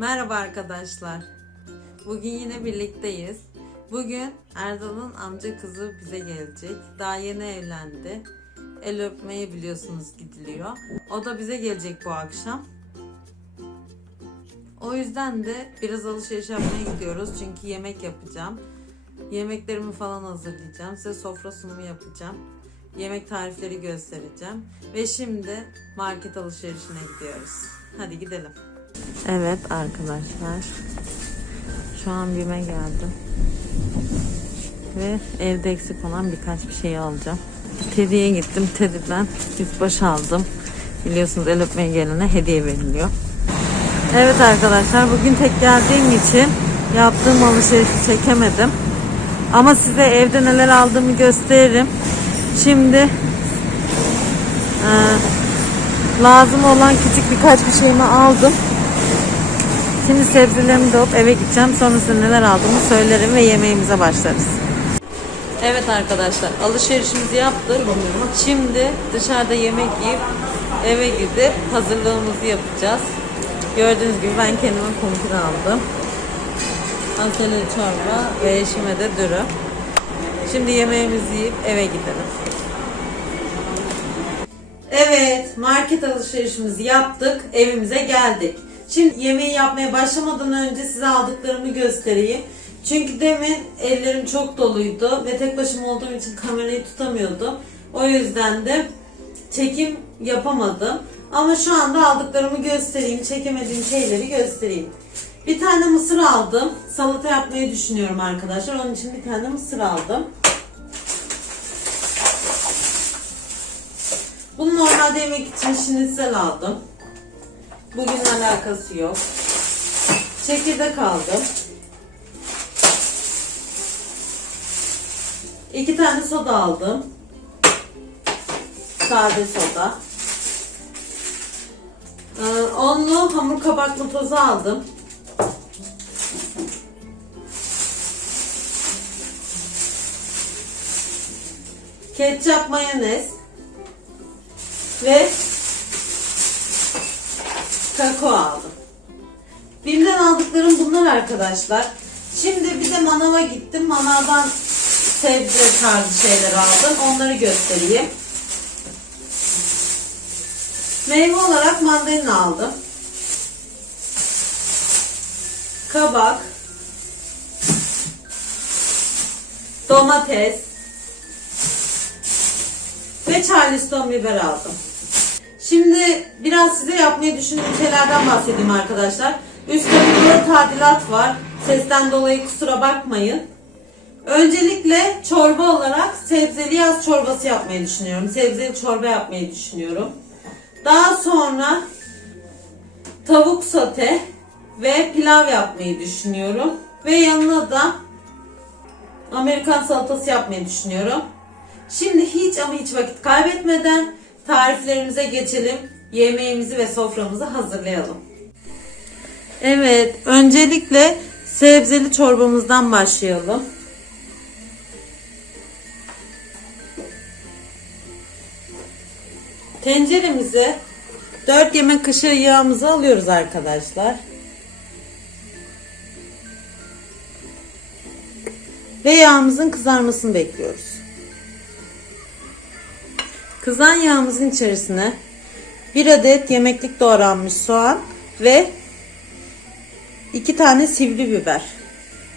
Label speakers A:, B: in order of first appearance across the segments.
A: Merhaba arkadaşlar. Bugün yine birlikteyiz. Bugün Erdal'ın amca kızı bize gelecek. Daha yeni evlendi. El öpmeye biliyorsunuz gidiliyor. O da bize gelecek bu akşam. O yüzden de biraz alışveriş yapmaya gidiyoruz. Çünkü yemek yapacağım. Yemeklerimi falan hazırlayacağım. Size sofra sunumu yapacağım. Yemek tarifleri göstereceğim. Ve şimdi market alışverişine gidiyoruz. Hadi gidelim. Evet arkadaşlar. Şu an BİM'e geldim. Ve evde eksik olan birkaç bir şey alacağım. Teddy'ye gittim. Teddy'den üst baş aldım. Biliyorsunuz el öpmeye gelene hediye veriliyor. Evet arkadaşlar bugün tek geldiğim için yaptığım alışverişi çekemedim. Ama size evde neler aldığımı gösteririm. Şimdi e, lazım olan küçük birkaç bir şeyimi aldım. Şimdi sebzelerimi de alıp eve gideceğim. Sonrasında neler aldığımı söylerim ve yemeğimize başlarız. Evet arkadaşlar alışverişimizi yaptık. Şimdi dışarıda yemek yiyip eve gidip hazırlığımızı yapacağız. Gördüğünüz gibi ben kendime kumpir aldım. Asele çorba ve eşime de dürüm. Şimdi yemeğimizi yiyip eve gidelim. Evet, market alışverişimizi yaptık, evimize geldik. Şimdi yemeği yapmaya başlamadan önce size aldıklarımı göstereyim. Çünkü demin ellerim çok doluydu ve tek başıma olduğum için kamerayı tutamıyordum. O yüzden de çekim yapamadım. Ama şu anda aldıklarımı göstereyim, çekemediğim şeyleri göstereyim. Bir tane mısır aldım. Salata yapmayı düşünüyorum arkadaşlar. Onun için bir tane mısır aldım. Bunu normalde yemek için şinitsel aldım. Bugün alakası yok. Çekirdek aldım. İki tane soda aldım. Sade soda. Ee, onlu hamur kabartma tozu aldım. Ketçap, mayonez ve kakao aldım. Bim'den aldıklarım bunlar arkadaşlar. Şimdi bir de manava gittim. Manavdan sebze tarzı şeyler aldım. Onları göstereyim. Meyve olarak mandalina aldım. Kabak. Domates. Ve charleston biber aldım. Şimdi biraz size yapmayı düşündüğüm şeylerden bahsedeyim arkadaşlar. Üst tarafında tadilat var. Sesten dolayı kusura bakmayın. Öncelikle çorba olarak sebzeli yaz çorbası yapmayı düşünüyorum. Sebzeli çorba yapmayı düşünüyorum. Daha sonra tavuk sote ve pilav yapmayı düşünüyorum. Ve yanına da Amerikan salatası yapmayı düşünüyorum. Şimdi hiç ama hiç vakit kaybetmeden tariflerimize geçelim. Yemeğimizi ve soframızı hazırlayalım. Evet, öncelikle sebzeli çorbamızdan başlayalım. Tenceremize 4 yemek kaşığı yağımızı alıyoruz arkadaşlar. Ve yağımızın kızarmasını bekliyoruz. Kızan yağımızın içerisine 1 adet yemeklik doğranmış soğan ve 2 tane sivri biber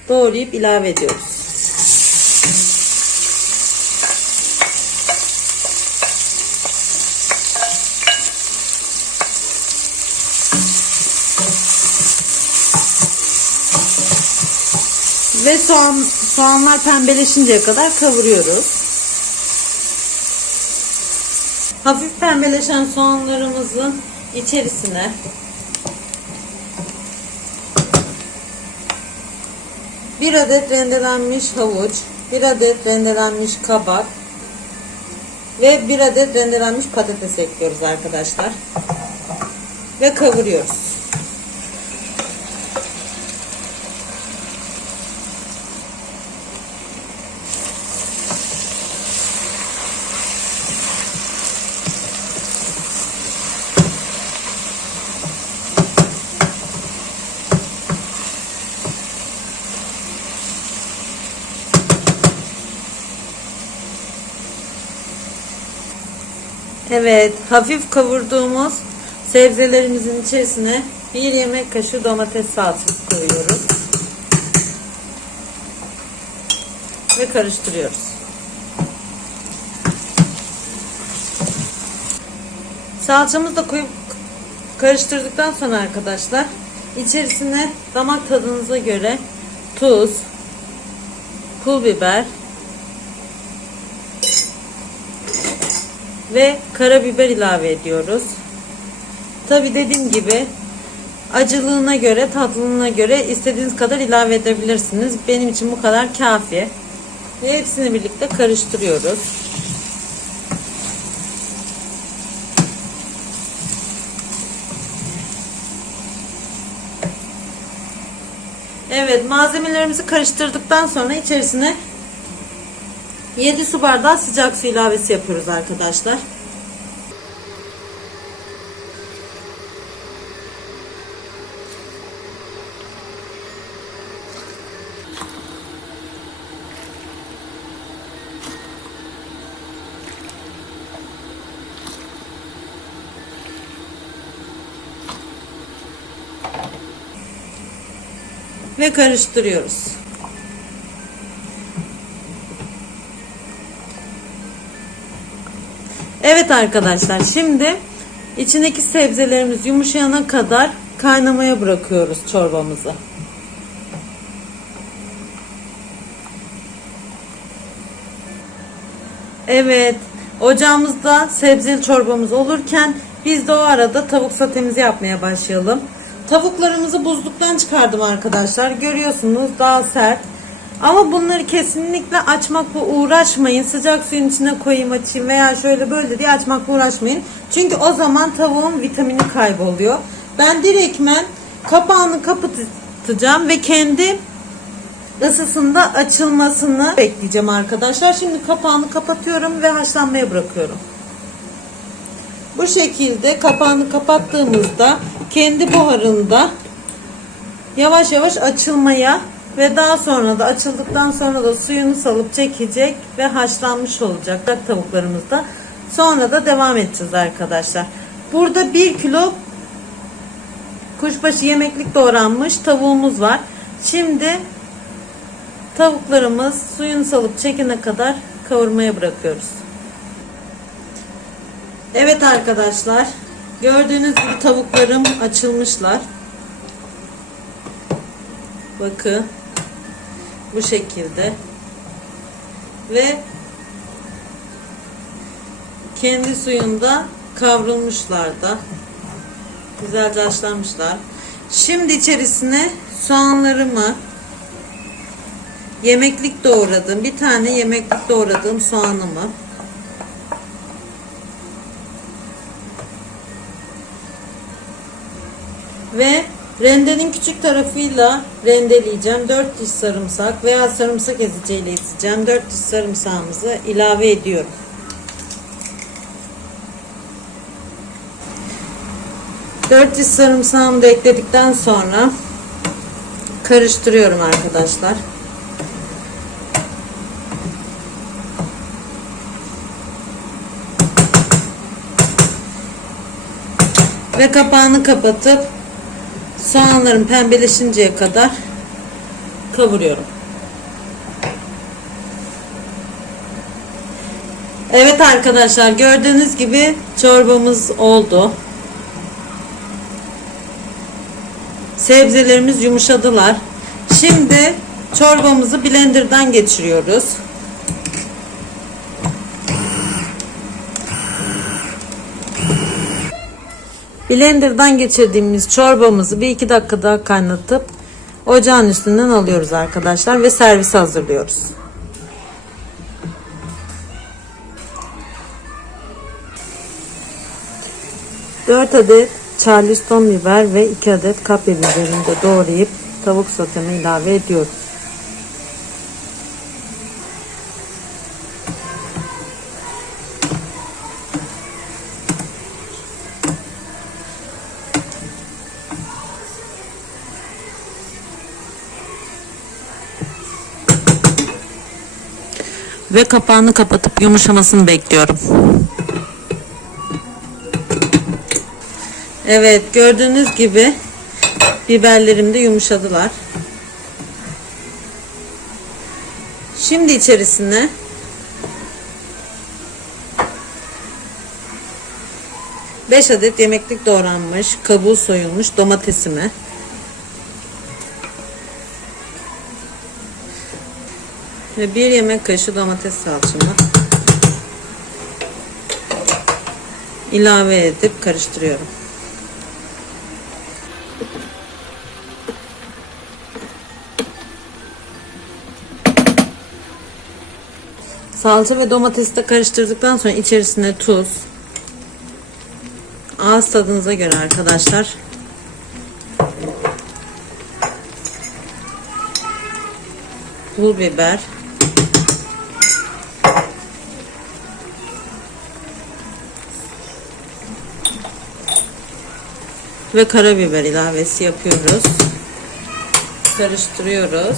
A: doğrayıp ilave ediyoruz. Ve soğan, soğanlar pembeleşinceye kadar kavuruyoruz. Hafif pembeleşen soğanlarımızın içerisine bir adet rendelenmiş havuç, bir adet rendelenmiş kabak ve bir adet rendelenmiş patates ekliyoruz arkadaşlar. Ve kavuruyoruz. Evet, hafif kavurduğumuz sebzelerimizin içerisine bir yemek kaşığı domates salçası koyuyoruz. Ve karıştırıyoruz. Salçamızı da koyup karıştırdıktan sonra arkadaşlar içerisine damak tadınıza göre tuz, pul biber ve karabiber ilave ediyoruz. Tabi dediğim gibi acılığına göre, tatlılığına göre istediğiniz kadar ilave edebilirsiniz. Benim için bu kadar kafi. Ve hepsini birlikte karıştırıyoruz. Evet malzemelerimizi karıştırdıktan sonra içerisine 7 su bardağı sıcak su ilavesi yapıyoruz arkadaşlar. Ve karıştırıyoruz. Evet arkadaşlar şimdi içindeki sebzelerimiz yumuşayana kadar kaynamaya bırakıyoruz çorbamızı. Evet ocağımızda sebzeli çorbamız olurken biz de o arada tavuk satemizi yapmaya başlayalım. Tavuklarımızı buzluktan çıkardım arkadaşlar. Görüyorsunuz daha sert. Ama bunları kesinlikle açmakla uğraşmayın. Sıcak suyun içine koyayım açayım veya şöyle böyle diye açmakla uğraşmayın. Çünkü o zaman tavuğun vitamini kayboluyor. Ben direktmen kapağını kapatacağım ve kendi ısısında açılmasını bekleyeceğim arkadaşlar. Şimdi kapağını kapatıyorum ve haşlanmaya bırakıyorum. Bu şekilde kapağını kapattığımızda kendi buharında yavaş yavaş açılmaya ve daha sonra da açıldıktan sonra da suyunu salıp çekecek ve haşlanmış olacak tavuklarımız da. Sonra da devam edeceğiz arkadaşlar. Burada 1 kilo kuşbaşı yemeklik doğranmış tavuğumuz var. Şimdi tavuklarımız suyunu salıp çekene kadar kavurmaya bırakıyoruz. Evet arkadaşlar. Gördüğünüz gibi tavuklarım açılmışlar. Bakın. Bu şekilde. Ve kendi suyunda kavrulmuşlar da. Güzelce haşlanmışlar. Şimdi içerisine soğanlarımı yemeklik doğradım. Bir tane yemeklik doğradığım soğanımı ve rendenin küçük tarafıyla rendeleyeceğim. 4 diş sarımsak veya sarımsak eziciyle ezeceğim. 4 diş sarımsağımızı ilave ediyorum. Dört diş sarımsağımı da ekledikten sonra karıştırıyorum arkadaşlar. Ve kapağını kapatıp soğanların pembeleşinceye kadar kavuruyorum. Evet arkadaşlar gördüğünüz gibi çorbamız oldu. Sebzelerimiz yumuşadılar. Şimdi çorbamızı blenderdan geçiriyoruz. Blender'dan geçirdiğimiz çorbamızı bir iki dakika daha kaynatıp ocağın üstünden alıyoruz arkadaşlar ve servis hazırlıyoruz. Dört adet charleston biber ve iki adet kapya biberini de doğrayıp tavuk soteme ilave ediyoruz. Ve kapağını kapatıp yumuşamasını bekliyorum. Evet gördüğünüz gibi biberlerim de yumuşadılar. Şimdi içerisine beş adet yemeklik doğranmış, kabuğu soyulmuş domatesimi ve bir yemek kaşığı domates salçamı ilave edip karıştırıyorum. Salça ve domatesi de karıştırdıktan sonra içerisine tuz, ağız tadınıza göre arkadaşlar. Pul biber, ve karabiber ilavesi yapıyoruz. Karıştırıyoruz.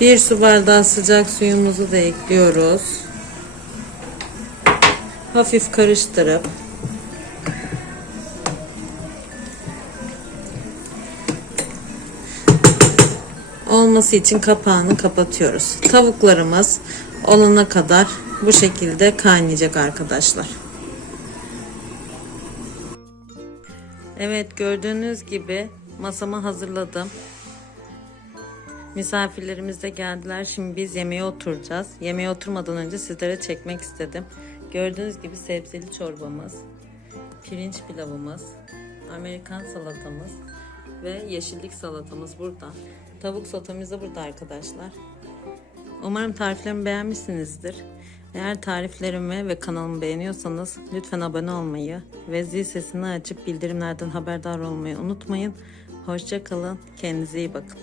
A: Bir su bardağı sıcak suyumuzu da ekliyoruz. Hafif karıştırıp olması için kapağını kapatıyoruz. Tavuklarımız olana kadar bu şekilde kaynayacak arkadaşlar. Evet gördüğünüz gibi masamı hazırladım. Misafirlerimiz de geldiler. Şimdi biz yemeğe oturacağız. Yemeğe oturmadan önce sizlere çekmek istedim. Gördüğünüz gibi sebzeli çorbamız, pirinç pilavımız, Amerikan salatamız ve yeşillik salatamız burada. Tavuk salatamız da burada arkadaşlar. Umarım tariflerimi beğenmişsinizdir. Eğer tariflerimi ve kanalımı beğeniyorsanız lütfen abone olmayı ve zil sesini açıp bildirimlerden haberdar olmayı unutmayın. Hoşça kalın. Kendinize iyi bakın.